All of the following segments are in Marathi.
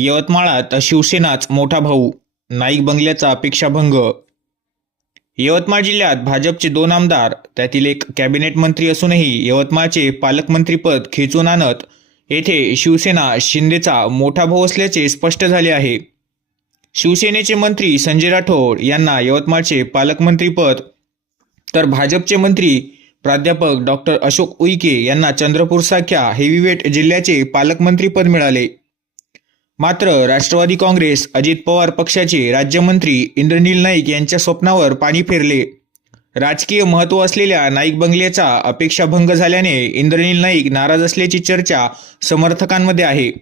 यवतमाळात शिवसेनाच मोठा भाऊ नाईक बंगल्याचा अपेक्षाभंग. यवतमाळ जिल्ह्यात भाजपचे दोन आमदार त्यातील एक कॅबिनेट मंत्री असूनही यवतमाळचे पालकमंत्रीपद खेचून आणत येथे शिवसेना शिंदेचा मोठा भाऊ असल्याचे स्पष्ट झाले आहे. शिवसेनेचे मंत्री संजय राठोड यांना यवतमाळचे पालकमंत्रीपद तर भाजपचे मंत्री प्राध्यापक डॉक्टर अशोक उईके यांना चंद्रपूरसारख्या हेवीवेट जिल्ह्याचे पालकमंत्रीपद मिळाले. मात्र राष्ट्रवादी काँग्रेस अजित पवार पक्षाचे राज्यमंत्री इंद्रनील नाईक यांच्या स्वप्नावर पाणी फिरले. राजकीय महत्त्व असलेल्या नाईक बंगल्याचा अपेक्षाभंग झाल्याने इंद्रनील नाईक नाराज असल्याची चर्चा समर्थकांमध्ये आहे.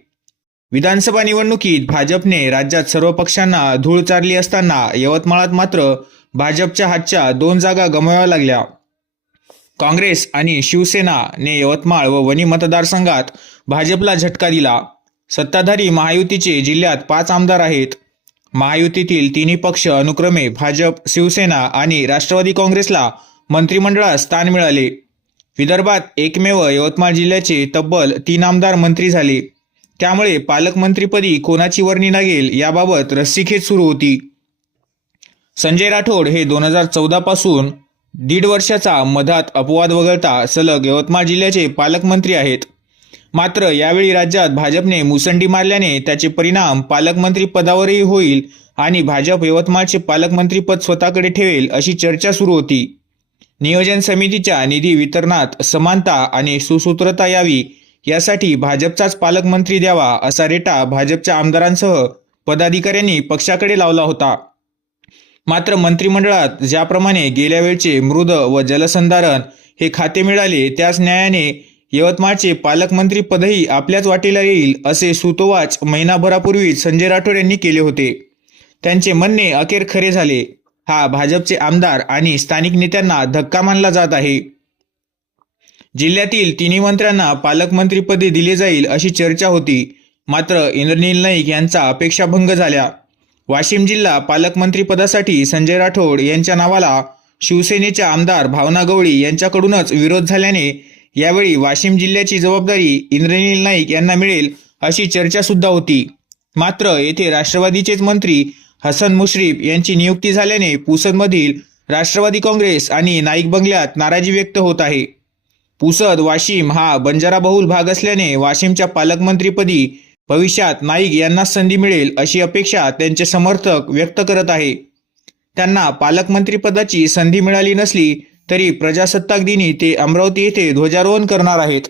विधानसभा निवडणुकीत भाजपने राज्यात सर्व पक्षांना धूळ चारली असताना यवतमाळात मात्र भाजपच्या हातच्या दोन जागा गमवाव्या लागल्या. काँग्रेस आणि शिवसेनाने यवतमाळ व वणी मतदारसंघात भाजपला झटका दिला. सत्ताधारी महायुतीचे जिल्ह्यात पाच आमदार आहेत. महायुतीतील तिन्ही पक्ष अनुक्रमे भाजप शिवसेना आणि राष्ट्रवादी काँग्रेसला मंत्रिमंडळात स्थान मिळाले. विदर्भात एकमेव यवतमाळ जिल्ह्याचे तब्बल तीन आमदार मंत्री झाले. त्यामुळे पालकमंत्रीपदी कोणाची वर्णी लागेल याबाबत रस्सीखेच सुरू होती. संजय राठोड हे दोन हजार चौदापासून दीड वर्षाचा मधात अपवाद वगळता सलग यवतमाळ जिल्ह्याचे पालकमंत्री आहेत. मात्र यावेळी राज्यात भाजपने मुसंडी मारल्याने त्याचे परिणाम पालकमंत्री पदावरही होईल आणि भाजप यवतमाळचे पालकमंत्रीपद स्वतःकडे ठेवेल अशी चर्चा सुरू होती. नियोजन समितीच्या निधी वितरणात समानता आणि सुसूत्रता यावी यासाठी भाजपचाच पालकमंत्री द्यावा असा रेटा भाजपच्या आमदारांसह पदाधिकाऱ्यांनी पक्षाकडे लावला होता. मात्र मंत्रिमंडळात ज्याप्रमाणे गेल्या वेळचे मृद व जलसंधारण हे खाते मिळाले त्याच न्यायाने यवतमाळचे पालकमंत्री पदही आपल्याच वाटेला येईल असे सुतोवाच महिनाभरापूर्वी संजय राठोड यांनी केले होते. त्यांचे म्हणणे अखेर खरे झाले. हा भाजपचे आमदार आणि स्थानिक नेत्यांना धक्का मानला जात आहे. जिल्ह्यातील तिन्ही मंत्र्यांना पालकमंत्रीपदे दिले जाईल अशी चर्चा होती. मात्र इंद्रनील नाईक यांचा अपेक्षाभंग झाल्या. वाशिम जिल्हा पालकमंत्रीपदासाठी संजय राठोड यांच्या नावाला शिवसेनेच्या आमदार भावना गवळी यांच्याकडूनच विरोध झाल्याने यावेळी वाशिम जिल्ह्याची जबाबदारी इंद्रनील नाईक यांना मिळेल अशी चर्चा सुद्धा होती. मात्र येथे राष्ट्रवादीचेच मंत्री हसन मुश्रीफ यांची नियुक्ती झाल्याने पुसदमधील राष्ट्रवादी काँग्रेस आणि नाईक बंगल्यात नाराजी व्यक्त होत आहे. पुसद वाशिम हा बंजाराबहुल भाग असल्याने वाशिमच्या पालकमंत्रीपदी भविष्यात नाईक यांना संधी मिळेल अशी अपेक्षा त्यांचे समर्थक व्यक्त करत आहे. त्यांना पालकमंत्रीपदाची संधी मिळाली नसली तरी प्रजासत्ताक दिनी ते अमरावती येथे ध्वजारोहण करणार आहेत.